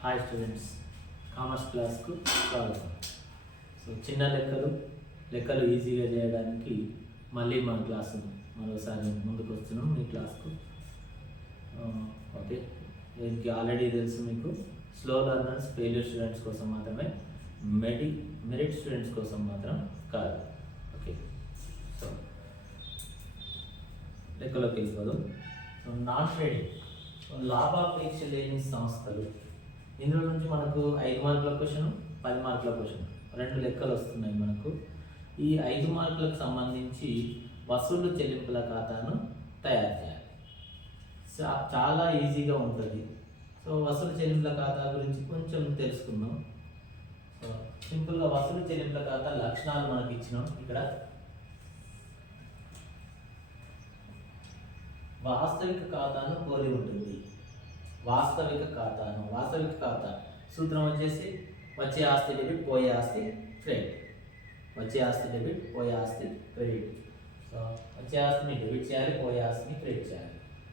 Hi students commerce క్లాస్కు స్వాగతం. So చిన్న లెక్కలు లెక్కలు ఈజీగా చేయడానికి మళ్ళీ మన క్లాసు మరోసారి ముందుకు వస్తున్నాం. మీ క్లాస్కు ఓకే దీనికి ఆల్రెడీ తెలుసు మీకు. స్లో లర్నర్స్ ఫెయిల్యూర్ స్టూడెంట్స్ కోసం మాత్రమే మెడి మెరిట్ స్టూడెంట్స్ కోసం మాత్రం కాదు. ఓకే సో లెక్కలోకి వెళ్ళిపోదు. సో నాన్ ట్రేడింగ్ లాభాపేక్ష లేని సంస్థలు ఇందులో నుంచి మనకు ఐదు మార్కుల క్వశ్చన్ పది మార్కుల క్వశ్చన్ రెండు లెక్కలు వస్తున్నాయి మనకు. ఈ ఐదు మార్కులకు సంబంధించి వసూలు చెల్లింపుల ఖాతాను తయారు చేయాలి. చాలా ఈజీగా ఉంటుంది. సో వసూలు చెల్లింపుల ఖాతా గురించి కొంచెం తెలుసుకుందాం. సో సింపుల్గా వసూలు చెల్లింపుల ఖాతా లక్షణాలు మనకి ఇచ్చినాం ఇక్కడ. వాస్తవిక ఖాతాను పోలి ఉంటుంది. వాస్తవిక ఖాతాను వాస్తవిక ఖాతా. సూత్రం వచ్చేసి వచ్చే ఆస్తి డెబిట్ పోయే ఆస్తి క్రెడిట్. వచ్చే ఆస్తి డెబిట్ పోయే ఆస్తి క్రెడిట్. సో వచ్చే ఆస్తిని డెబిట్ చేయాలి పోయే ఆస్తిని క్రెడిట్ చేయాలి.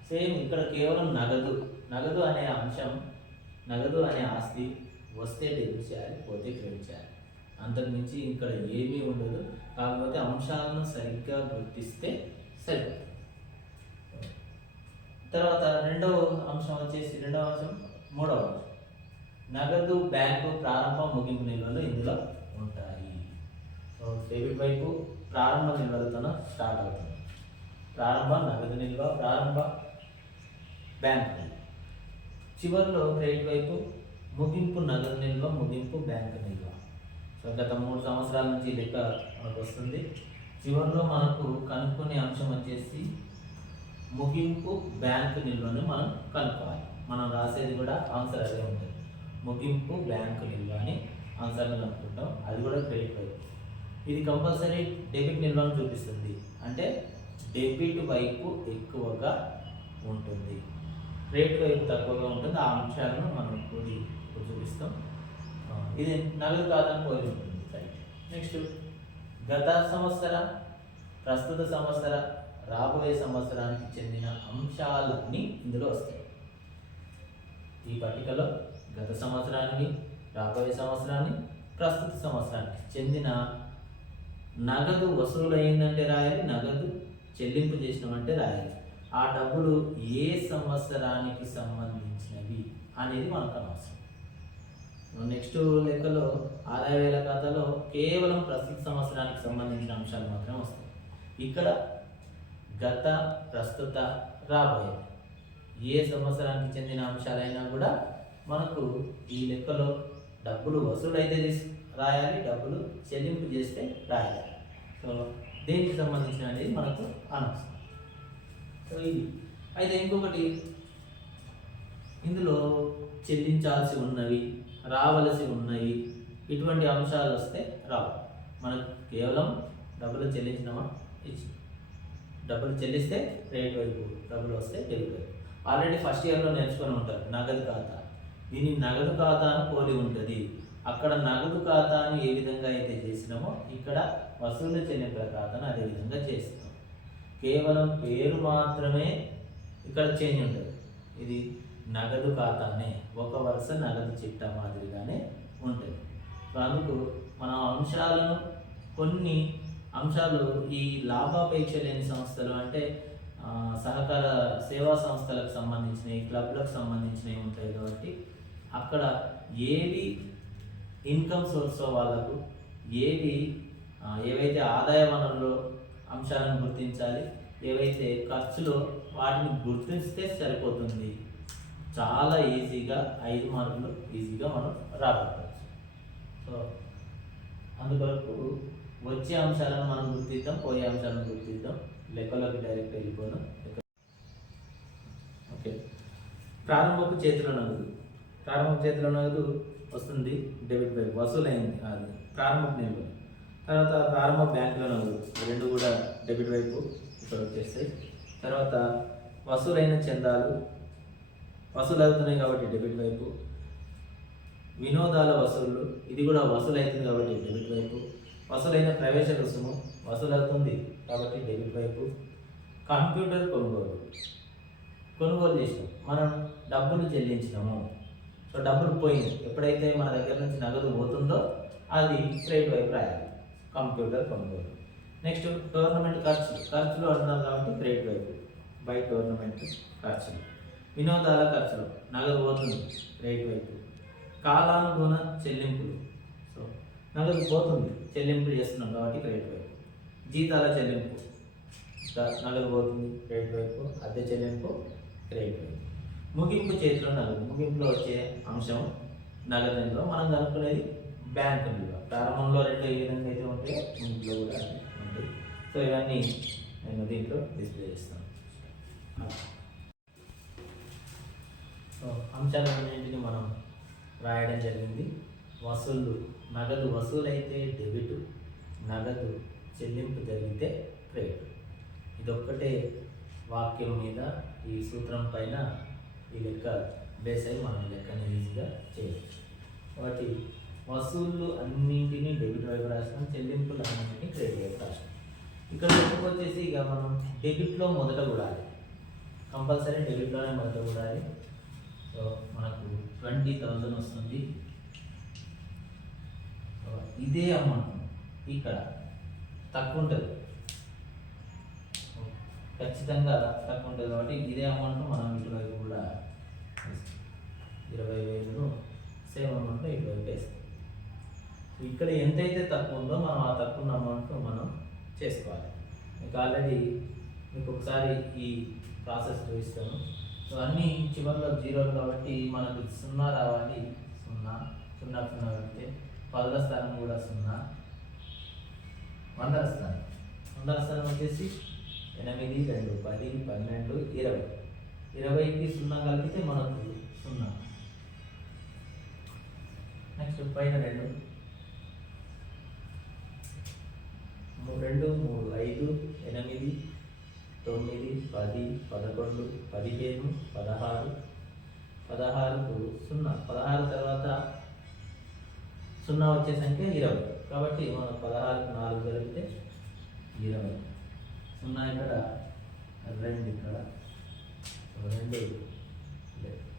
సేమ్ ఇక్కడ కేవలం నగదు నగదు అనే అంశం నగదు అనే ఆస్తి వస్తే డెబిట్ చేయాలి పోతే క్రెడిట్ చేయాలి. అంతకుమించి ఇక్కడ ఏమీ ఉండదు. కాకపోతే అంశాలను సరిగ్గా గుర్తిస్తే సరిపోతుంది. తర్వాత రెండవ అంశం వచ్చేసి రెండవ అంశం మూడవ అంశం. నగదు బ్యాంకు ప్రారంభ ముగింపు నిల్వలు ఇందులో ఉంటాయి. సో డెబిట్ వైపు ప్రారంభ నిల్వలతో స్టార్ట్ అవుతుంది. ప్రారంభ నగదు నిల్వ ప్రారంభ బ్యాంక్ చివరిలో క్రెడిట్ వైపు ముగింపు నగదు నిల్వ ముగింపు బ్యాంకు నిల్వ. సో గత మూడు సంవత్సరాల నుంచి లెక్క మనకు వస్తుంది. చివరిలో మనకు కనుక్కునే అంశం వచ్చేసి ముగింపు బ్యాంకు నిల్వను మనం కనుక్కోవాలి. మనం రాసేది కూడా ఆన్సర్ అదే ఉంటుంది. ముగింపు బ్యాంకు నిల్వ అని ఆన్సర్ని కనుక్కుంటాం. అది కూడా క్రెడిట్ వైపు ఇది కంపల్సరీ డెబిట్ నిల్వను చూపిస్తుంది. అంటే డెబిట్ వైపు ఎక్కువగా ఉంటుంది. క్రెడిట్ వైపు తక్కువగా ఉంటుంది. ఆ అంశాలను మనం కూడి చూపిస్తాం. ఇది నగదు ఖాతాను పోలి ఉంటుంది. రైట్ నెక్స్ట్ గత సంవత్సర ప్రస్తుత సంవత్సర రాబోయే సంవత్సరానికి చెందిన అంశాలన్నీ ఇందులో వస్తాయి. ఈ పట్టికలో గత సంవత్సరానికి రాబోయే సంవత్సరాన్ని ప్రస్తుత సంవత్సరానికి చెందిన నగదు వసూలైందంటే రాయాలి నగదు చెల్లింపు చేసినామంటే రాయాలి. ఆ డబ్బులు ఏ సంవత్సరానికి సంబంధించినవి అనేది మనకు అనవసరం. నెక్స్ట్ లెక్కలో ఆదాయ వేల ఖాతాలో కేవలం ప్రస్తుత సంవత్సరానికి సంబంధించిన అంశాలు మాత్రమే వస్తాయి. ఇక్కడ గత ప్రస్తుత రాబోయే ఏ సంవత్సరానికి చెందిన అంశాలైనా కూడా మనకు ఈ లెక్కలో డబ్బులు వసూలైతే రాయాలి డబ్బులు చెల్లింపు చేస్తే రాయాలి. సో దేనికి సంబంధించిన అనేది మనకు అనవసరం. సో ఇది. అయితే ఇంకొకటి ఇందులో చెల్లించాల్సి ఉన్నవి రావలసి ఉన్నవి ఇటువంటి అంశాలు వస్తే రావు. మనకు కేవలం డబ్బులు చెల్లించినమా ఇచ్చి డబ్బులు చెల్లిస్తే క్రెడిట్ వైపు డబ్బులు వస్తే డెబిట్ వైపు. ఆల్రెడీ ఫస్ట్ ఇయర్లో నేర్చుకొని ఉంటారు నగదు ఖాతా. దీని నగదు ఖాతాను పోలి ఉంటుంది. అక్కడ నగదు ఖాతాను ఏ విధంగా అయితే చేసినామో ఇక్కడ వసూలు చెల్లింపుల ఖాతాను అదే విధంగా చేస్తాం కేవలం పేరు మాత్రమే ఇక్కడ చేంజ్ ఉంటుంది ఇది నగదు ఖాతానే ఒక వరుస నగదు చిట్టా మాదిరిగానే ఉంటుంది. అందుకు మన అంశాలను కొన్ని అంశాలు ఈ లాభాపేక్ష లేని సంస్థలు అంటే సహకార సేవా సంస్థలకు సంబంధించినవి క్లబ్లకు సంబంధించినవి ఉంటాయి కాబట్టి అక్కడ ఏవి ఇన్కమ్ సోర్స్ వాళ్ళకు ఏవి ఏవైతే ఆదాయ వనరులో అంశాలను గుర్తించాలి ఏవైతే ఖర్చులో వాటిని గుర్తిస్తే సరిపోతుంది. చాలా ఈజీగా ఐదు మార్కులు ఈజీగా మనం రాబట్టవచ్చు సో అందువరకు వచ్చే అంశాలను మనం గుర్తిద్దాం పోయే అంశాలను గుర్తిద్దాం. లెక్కలోకి డైరెక్ట్ వెళ్ళిపోదాం. ఓకే. ప్రారంభపు చేతుల నగదు. ప్రారంభపు చేతుల నగదు వస్తుంది డెబిట్ వైపు వసూలైంది అది ప్రారంభపు నిల్వ. తర్వాత ప్రారంభ బ్యాంకుల నగదు రెండు కూడా డెబిట్ వైపు ఇక్కడ వచ్చేస్తాయి. తర్వాత వసూలైన చందాలు వసూలు అవుతున్నాయి కాబట్టి డెబిట్ వైపు. వినోదాల వసూళ్ళు ఇది కూడా వసూలు అవుతుంది కాబట్టి డెబిట్ వైపు. వసూలైన ప్రవేశ రుసుము వసూలవుతుంది కాబట్టి డెబిట్ వైపు కంప్యూటర్ కొనుగోలు. కొనుగోలు చేసినాం. మనం డబ్బులు చెల్లించినాము. సో డబ్బులు పోయింది ఎప్పుడైతే మన దగ్గర నుంచి నగదు పోతుందో అది క్రెడిట్ వైపు రాయాలి. కంప్యూటర్ కొనుగోలు. నెక్స్ట్ టోర్నమెంట్ ఖర్చు ఖర్చులు అంటున్నాం కాబట్టి క్రెడిట్ వైపు. బై టోర్నమెంట్ ఖర్చులు. వినోదాల ఖర్చులు. నగదు పోతుంది క్రెడిట్ వైపు. కాలానుగుణ చెల్లింపులు. సో నగదు పోతుంది. చెల్లింపులు చేస్తున్నాం కాబట్టి క్రెడిట్ వైపు జీతాల చెల్లింపు. నగదు పోతుంది క్రెడిట్ వైపు అద్దె చెల్లింపు క్రెడిట్ వైపు ముగింపు చేతిలో నగదు ముగింపులో వచ్చే అంశం నగదులో మనం కనుక్కునేది బ్యాంకు నిల్వ. ప్రారంభంలో రెండు ఏ విధంగా అయితే ఉంటే ముగింపులో కూడా ఉంటుంది సో ఇవన్నీ నేను దీంట్లో డిస్ప్లే చేస్తాను. సో అంశాలన్నింటినీ మనం రాయడం జరిగింది. వసూళ్ళు నగదు వసూలైతే డెబిట్ నగదు చెల్లింపు జరిగితే క్రెడిట్. ఇదొక్కటే వాక్యం మీద ఈ సూత్రం పైన ఈ లెక్క బేస్ అయి మనం లెక్కని ఈజీగా చేయవచ్చు కాబట్టి వసూళ్ళు అన్నింటినీ డెబిట్ వైపు రాసినాం చెల్లింపులు అన్నింటినీ క్రెడిట్ వైపు రాసినాం ఇక్కడ లెక్కకు వచ్చేసి ఇక మనం డెబిట్లో మొదట కూడాలి. కంపల్సరీ డెబిట్లోనే మొదట కూడాలి. సో మనకు ట్వంటీ థౌజండ్ వస్తుంది. ఇదే అమౌంట్ ఇక్కడ. తక్కువ ఉంటుంది ఖచ్చితంగా తక్కువ ఉంటుంది కాబట్టి ఇదే అమౌంట్ మనం ఇటువైపు కూడా ఇరవై వేలు సేమ్ అమౌంట్ ఇటువైపు వేస్తాం. ఇక్కడ ఎంతైతే తక్కువ ఉందో మనం ఆ తక్కువ ఉన్న అమౌంట్ మనం చేసుకోవాలి. మీకు ఆల్రెడీ మీకు ఒకసారి ఈ ప్రాసెస్ చూపిస్తాను. సో అన్నీ చివరిలో జీరో కాబట్టి మనకు సున్నా రావాలి. సున్నా సున్నా సున్నా పెడితే పదుల స్థానం కూడా సున్నా. వందల స్థానం వందల స్థానం వచ్చేసి ఎనిమిది రెండు పది పన్నెండు ఇరవై. ఇరవైకి సున్నా కలిపితే మనకు సున్నా. నెక్స్ట్ పైన రెండు. రెండు మూడు ఐదు ఎనిమిది తొమ్మిది పది పదకొండు పదిహేను పదహారు. పదహారుకు సున్నా. పదహారు తర్వాత సున్నా వచ్చే సంఖ్య ఇరవై. కాబట్టి మనం పదహారుకు నాలుగు జరిగితే ఇరవై. సున్నా ఇక్కడ రెండు ఇక్కడ. రెండు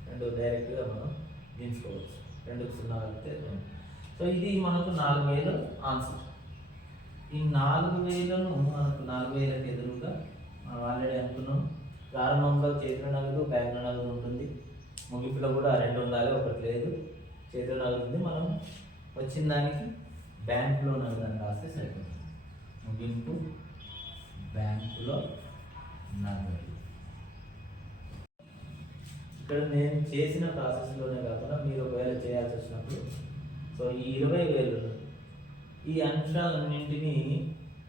రెండు డైరెక్ట్గా మనం దించుకోవచ్చు. రెండు సున్నా కలిపితే రెండు. సో ఇది మనకు నాలుగు వేల ఆన్సర్ ఈ నాలుగు వేలను మనకు నాలుగు వేలకు ఎదురుగా మనం ఆల్రెడీ అనుకున్నాం. ప్రారంభంలో చేతుల నగదు బ్యాంకుల నగదు ఉంటుంది. ముగింపులో కూడా రెండు ఉండాలి ఒకటి లేదు. చేతుల నగదు ఉంది మనం వచ్చిన దానికి బ్యాంకులో లోన్ అని రాస్తే సరిపోతుంది. ముగింపు బ్యాంకులో నగదు ఇక్కడ నేను చేసిన ప్రాసెస్లోనే కాకుండా మీరు ఒకవేళ చేయాల్సి వచ్చినప్పుడు సో ఈ ఇరవై వేలు ఈ అంశాలన్నింటినీ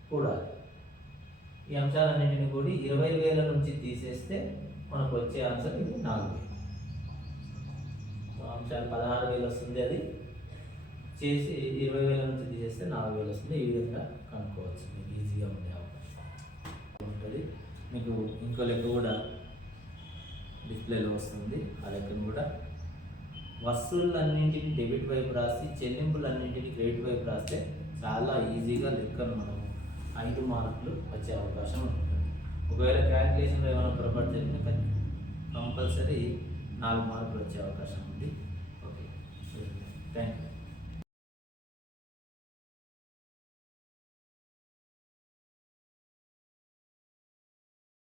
కూడాలి. ఈ అంశాలన్నింటినీ కూడి ఇరవై వేల నుంచి తీసేస్తే మనకు వచ్చే ఆన్సర్ ఇది నాలుగు వేలు. అంశాలు పదహారు వేలు వస్తుంది అది. చేసి ఇరవై వేల నుంచి తీసేస్తే నాలుగు వేలు వస్తుంది. ఈ విధంగా కనుక్కోవచ్చు. మీకు ఈజీగా ఉండే అవకాశం. ఉంటుంది. మీకు ఇంకో లెక్క కూడా డిస్ప్లేలో వస్తుంది. ఆ లెక్కను కూడా వస్తువులన్నింటినీ డెబిట్ వైపు రాసి చెల్లింపులన్నింటినీ క్రెడిట్ వైపు రాస్తే చాలా ఈజీగా లెక్కను మనం ఐదు మార్కులు వచ్చే అవకాశం ఉంటుంది. ఒకవేళ క్యాల్కులేషన్లో ఏమైనా పొరపాటు జరిగితే కంపల్సరీ నాలుగు మార్కులు వచ్చే అవకాశం ఉంది. ఓకే. Thank you